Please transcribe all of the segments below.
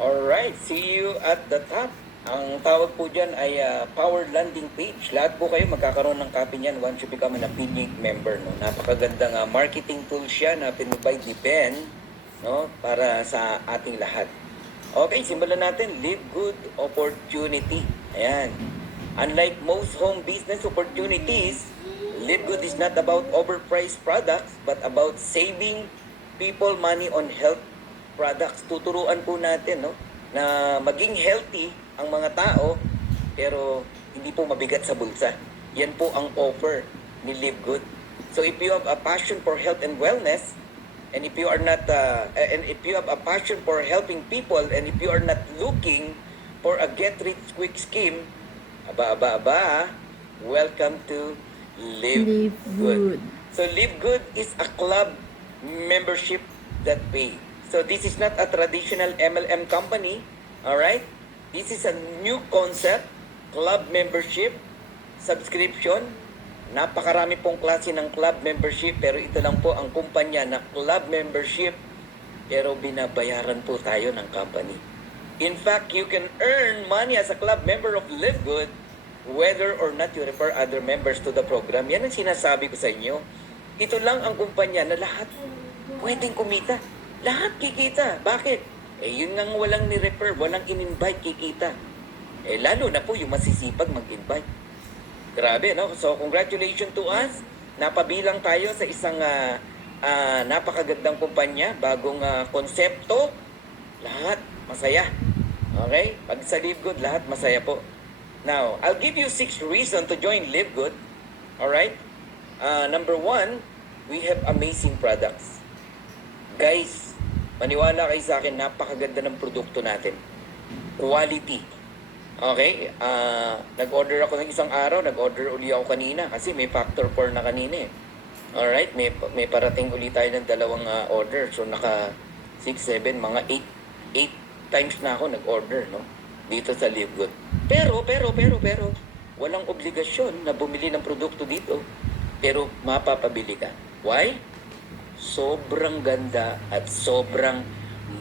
Alright, see you at the top. Ang tawag po dyan ay Power Landing Page. Lahat po kayo magkakaroon ng copy niyan once you become an affiliate member. No? Napakagandang marketing tool siya na pinrovide ni Ben, no? Para sa ating lahat. Okay, simulan natin. Live Good Opportunity. Ayan. Unlike most home business opportunities, Live Good is not about overpriced products but about saving people money on health products. Tuturuan po natin, no, na maging healthy ang mga tao pero hindi po mabigat sa bulsa. Yan po ang offer ni Live Good. So if you have a passion for health and wellness, and if you are not and if you have a passion for helping people, and if you are not looking for a get rich quick scheme, welcome to Live Good. So Live Good is a club membership that pay. So this is not a traditional MLM company, all right? This is a new concept, club membership, subscription. Napakarami pong klase ng club membership, pero ito lang po ang kumpanya na club membership, pero binabayaran po tayo ng company. In fact, you can earn money as a club member of Live Good whether or not you refer other members to the program. Yan ang sinasabi ko sa inyo. Ito lang ang kumpanya na lahat pwedeng kumita. Lahat kikita. Bakit? Yun nga walang ni-refer, walang in-invite, kikita. Lalo na po yung masisipag mag-invite. Grabe, no? So, congratulations to us. Napabilang tayo sa isang napakagandang kumpanya, bagong konsepto. Lahat masaya. Okay? Pag sa Live Good, lahat masaya po. Now, I'll give you 6 reasons to join Live Good. Alright? Number 1, we have amazing products. Guys, maniwala kayo sa akin, napakaganda ng produkto natin. Quality. Okay? Nag-order ako ng isang araw, nag-order uli ako kanina kasi may factor 4 na kanina eh. Alright? May parating uli tayo ng dalawang order. So, naka 6, 7, mga 8 times na ako nag-order, no? Dito sa Live Good. Pero, walang obligasyon na bumili ng produkto dito. Pero, mapapabili ka. Why? Sobrang ganda at sobrang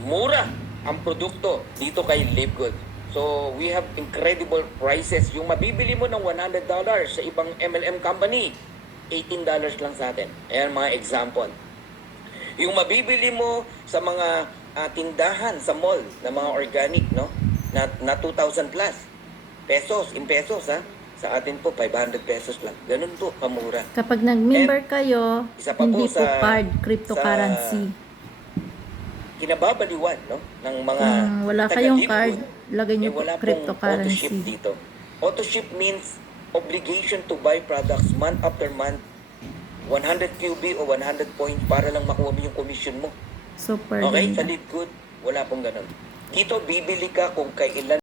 mura ang produkto dito kay Live Good. So, we have incredible prices. Yung mabibili mo ng $100 sa ibang MLM company, $18 lang sa atin. Ayan mga example. Yung mabibili mo sa mga tindahan sa mall na mga organic, no? Na 2,000 plus pesos, in pesos ha. Sa atin po, 500 pesos lang. Ganun po, kamura. Kapag nag-member kayo, hindi po card, cryptocurrency. Kinababaliwan, no? Ng mga wala kayong card, lagay nyo po cryptocurrency. Auto-ship dito. Auto-ship means obligation to buy products month after month, 100 QB o 100 points para lang makuha mo yung commission mo. Super Okay? ganda. Sa Live Good, wala pong ganun. Dito, bibili ka kung kailan